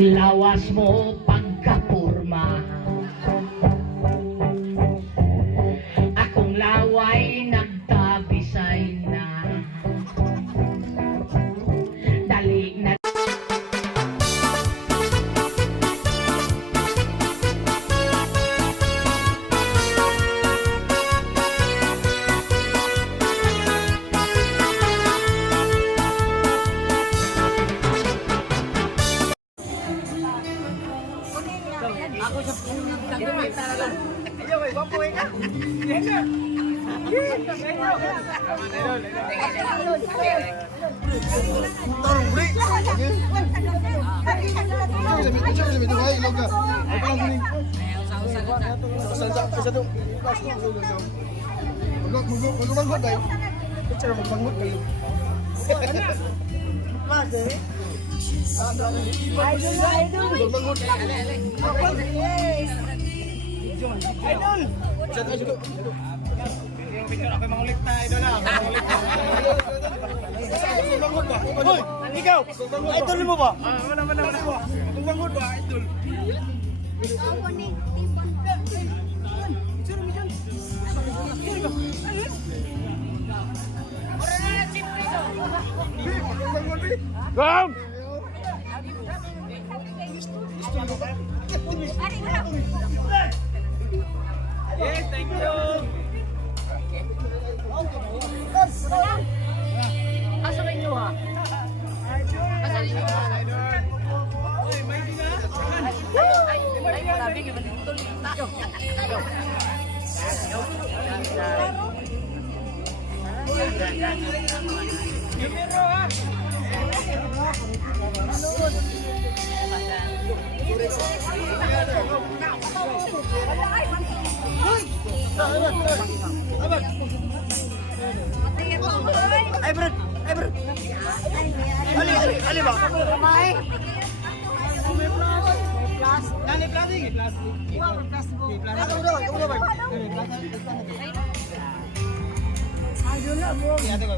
Lawas mo pagkapurma, akong laway nagtabisay na. Dali na Ako sa pagdumit talaga. Ayaw, may baboy ka. Tarong bri. Sabi dito ay ilog ka. Ay pa guling. Sa to. Magbangot ay. Picture magbangot kayo. Mas eh. Idol. Magbangot. Idol. Sa picture ako mangulit na idol na. Magbangot ba? Hoy, ikaw. Idol mo ba? Wala. Magbangot ba idol? Come! Yes, thank you. Asa ba inyo ha? Asa inyo ha? Oy, may dina. Ay, grabe, gibalik ito. Numero ha. Ay bro. Ali ba? May. Nani plastic. Ako daw. Ayun na bro. Ate ko.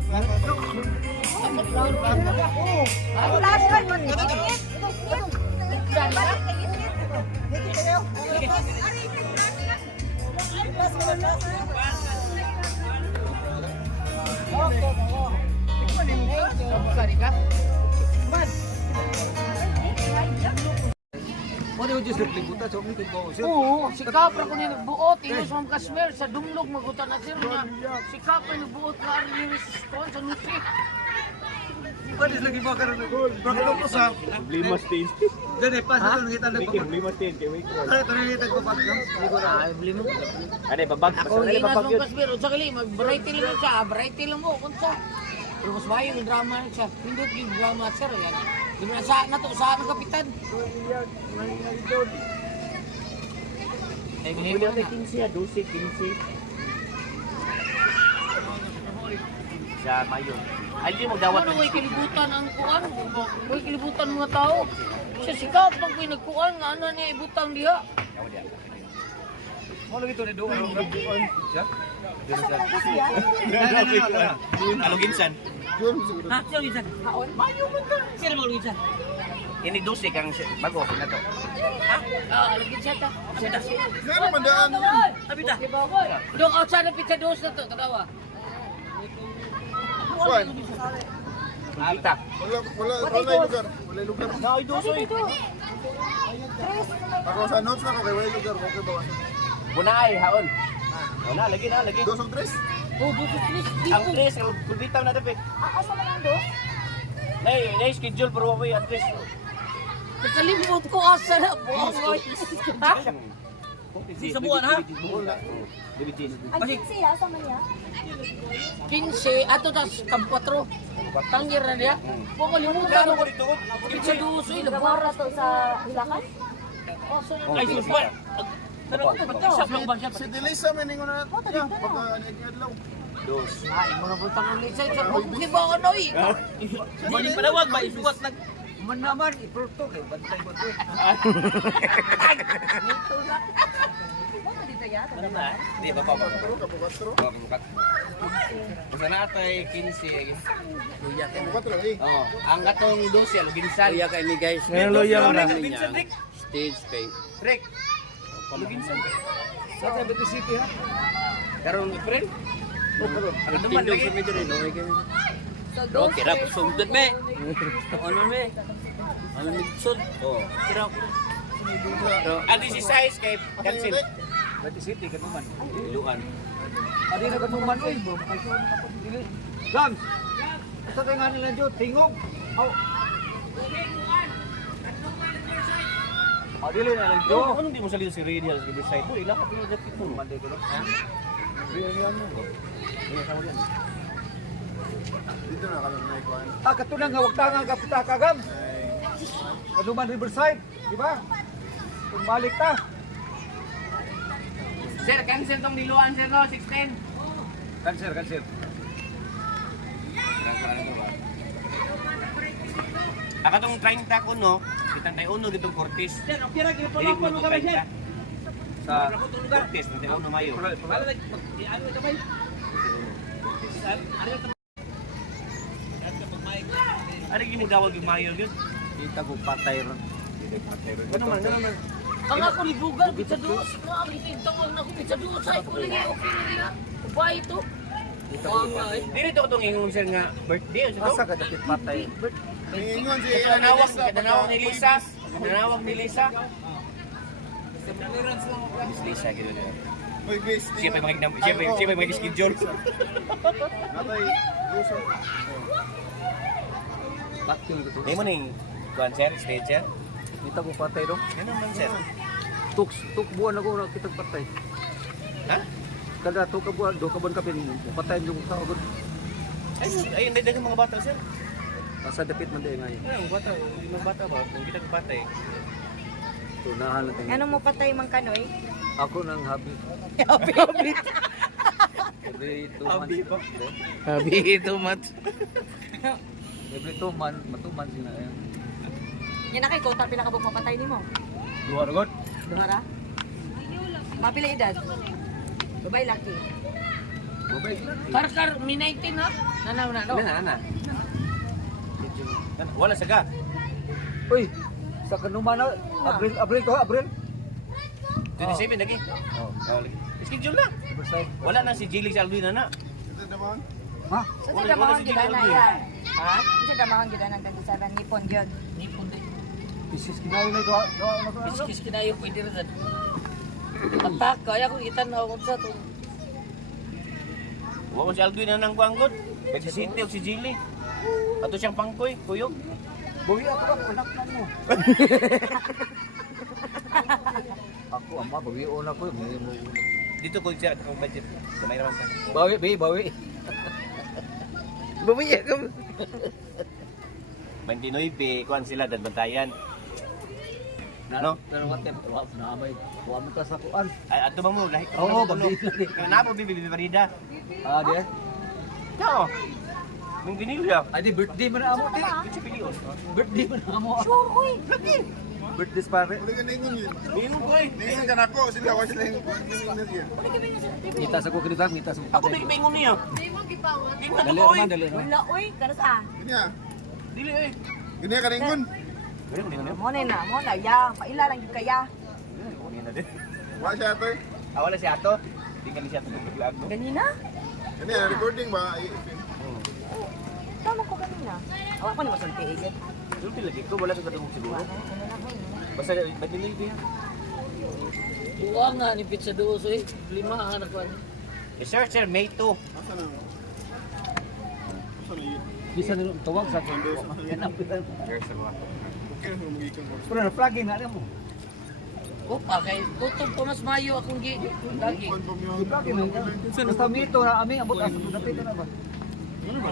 Oo, si Kapra ko nagbuot, inos from Kashmir, sa dumlog magutan na sir nga. Si Kapra nagbuot na linis sa Nusi. Pwede lagi ba ka na bakit ko sa Problema stage. dene pas ito nakita na May problema stage kay wait ko. ito nakita ko pa Blimo. Ano babag Ako pasal inas babag from yun. Kashmir, o sakali, mag-variety lang siya, variety lang mo, kung sa. Pero mas mayo yung drama na siya, hindi yung drama sir, yan. Di ba saan na to, saan ang kapitan? Ay, Hindi ganyan na 15 12 15. Sa Mayo. Ay di magdawat ano may kilibutan ang kuan? May kilibutan ng mga tao. Siya sikap pag may nagkuan nga ano niya ibutang diha. Ano gito ni doon siya Aluginsan. Ha, siya Luisan. Haon. Mayo man ka. Sino mo Luisan? Ini 12 kang bago na to. Ha? Lagi siya ta. Abita. Ano man daan Abita. Dong outside ng pizza dos na to, kadawa. Kuan Kita. wala lugar Na ay dosoy. ako sa notes na ko kay wala lugar okay ba Bunay haon. Wala lagi na lagi. 2 3 Oh, buto Chris. Ang tres ang kulbitaw na dapat. Asa man ang dos? Nay schedule pero way at least. Nakalimot ko asa na buong mo. Ha? Sa buwan, ha? Dibitin. Ang siya, sama niya? 15 ato tas kam 4. Tanggir na dia. Kung kalimutan ko dito. Pizza dos ay Para to sa Bulacan? Ay, suspan. Siya lang ba siya? si Delisa man ningon na ya pagka nagadlaw Dos. Ay, mga butang ng lisay sa kundi ba ano eh? Hindi panawag ba isuwat nag man naman ipruto kay bantay ba to? ya? Ano na? Hindi, baka ba? Basta na atay 15. Luya ka. Oo. Ang katong 12, luginsan. Luya ka ini guys. Ngayon luya mo na. Stage kay. Rick. Luginsan. Sa 70 City ha. Karong April? Ang duman lagi. Okay, rap sumdut me. Ano me? Ano me sud? Oo. Kira. Adi si size kay cancel. 70 City katuman. Iluan. Adi na katuman oy. Lang. Asa kay nga nila jo tingog. Aw. Adi na lang jo. Ano di mo salito si Radio sa Riverside? Uy, lakat mo dapit mo. Mande ko lang. Ha? Ah, katunang hawag tangan ka puta kagam. Kaduman Riverside, di ba? Kung balik ta. Sir, cancel tong diluan sir no, 16. Cancel. Aka tong 30 ko no, kitang tayo uno ditong Cortis. Sir, okay ra gyud Dili mo to kami, sir. Sa Cortis, tayo uno mayo. Ari gini gawag yung mayo gyud. Kita ko patay ron. Ano man? Ang ako libugan, pizza dos. Ang itawag na ako pizza dos. Ay, ko lagi, okay na nila. Ubay ito. Dili to tong ingon sir nga birthday sa Asa ka dapit patay? Nanawag ni Lisa. Nanawag ni Lisa. Lisa gitu na. Siya pa may schedule. Bakyo ko. Di mo ning concert stage yan? Kita ko patay ron. Ano man sir? Tuk buwan ako na kitag patay. Ha? Kada tuk buwan, do ka buwan ka pin patay yung tao gud. Ay, hindi dagang mga bata sir. Asa dapit man day ngay. Ay, mga bata ba? Kung kita patay. Tunahan lang. Ano mo patay mang kanoy? Ako nang habi. Every 2 months. Habi ito mat. Every 2 months, matuman sila yan. Yan na kay kota pila ka bug mapatay nimo. Duha ra gud. Duha ra? Mapila edad? Babay laki. Babay. Karkar, may 19 ha? Nanaw na, no? Ana. Wala saga. Uy, sa kanuman na Abril to, Abril. 27 lagi. Oh, Lagi. Schedule na. Riverside. Wala na si Jilly Salvina na. Ha? Sa Wala damahon si gid Jilly na Salvina. yan. Ha? Sa damahon gid na 27 nipon gyud. Nipon din. Isis kinayo na ito. Kiskis kinayo, pwede rin. Atak, kaya kung itanaw ko sa ito. Wa man si Alvin na nang kuanggot. Si City o si Jilly. Ato siyang pangkoy, kuyog. Buhi ako ba, anak na mo. Ako, ama, bawi on ako. Dito ko siya atong budget. Sa may raman ka. Bawi, bawi. Babuya ka. 29, kuan sila dan bantayan. No? Pero what time? Wala na amay. Wala mo ka sa kuan. Ay ato ba mo lahi. Oo, bagay. Na po bibi barida. Ah, di. Kao. Ming binilya. Ay, di birthday mo na amo, di. Kasi pilion. Birthday mo na amo. Sure, uy. Birthday pare. Bingon ko eh. Kita sa ko kinita, kita sa Ako patay. bingon niya. Bingon Dali ko naman, eh. dali naman. Wala uy, kanas ah. Dili eh. Bingon Mo na ya, paila lang gid kaya. Wala si Ato. Di kami siya tuglag no. Ganina? Tama ko ganina. Awa ko ni masulti igit. Sulti lagi ko wala sa katungog siguro. Basta badili din. Buwa nga ni pizza dos eh. 5 anak ko. Sir, May 2. Bisa nilo tawag sa ko. Yan ang pitan. Pero na flagging na mo. O pa kay tutong Tomas Mayo akong lagi. Flagging na. Basta mito na ami abot asa dapit na ba.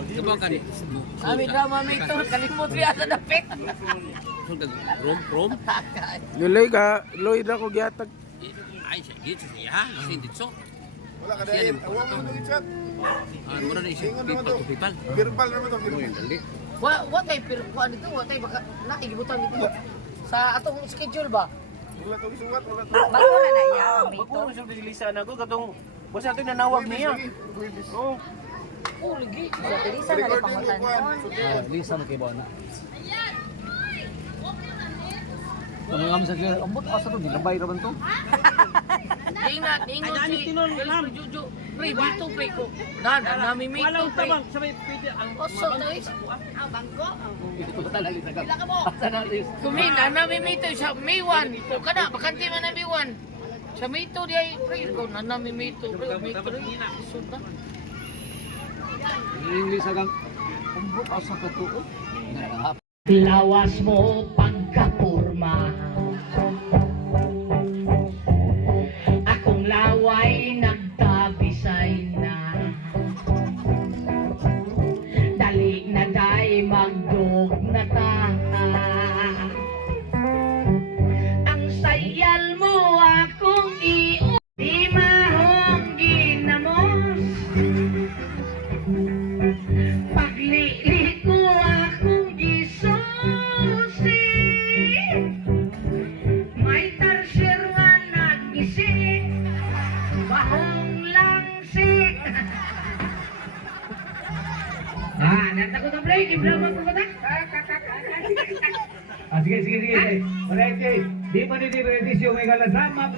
Diba ka ni? Kami drama may ito, kalimot riya sa dapit. Rom? Luloy ka, Lloyd ako gihatag. Ay, siya gito siya. Kasi dito. Wala ka dahil. Awa mo nang i-chat. Mura na isip people to people. Verbal naman ito. Dali. Wa tay pero kuan dito, wa tay baka naigibutan dito. Sa atong schedule ba? Wala tong suwat, wala tong. Bago na na iya ang Bago mito. na siya dilisa na ko katong basta natin nanawag niya. Oh, Oh, lagi. Sa Teresa na rin pangutan. Lisa mo kay Bona. Ano nga sa kaya, ambot asa to, dinabay raman to. Ingat, ingat si Juju. Pre, dito pre ko. Dan, namimito pre. Oso, guys. Ito ba talaga sa kagam? Kumin, namimito sa Miwan. O kada, bakante man na Miwan. Sa mito di ay pre ko, namimito pre. Mito rin. Suda. English agang ambot asa ka to. Lawas mo pagkapurma. Akong laway nagtabisay na. Dali na day magdog na ta. Ang sayal mo akong di mahong ginamos. Paglili ko akong gisusi. May tarsir nga nagisi. Bahong langsik. Nanta ko na break. Ibra mo po ba na? Sige. Alright, di man ini beredisyo may kalasama,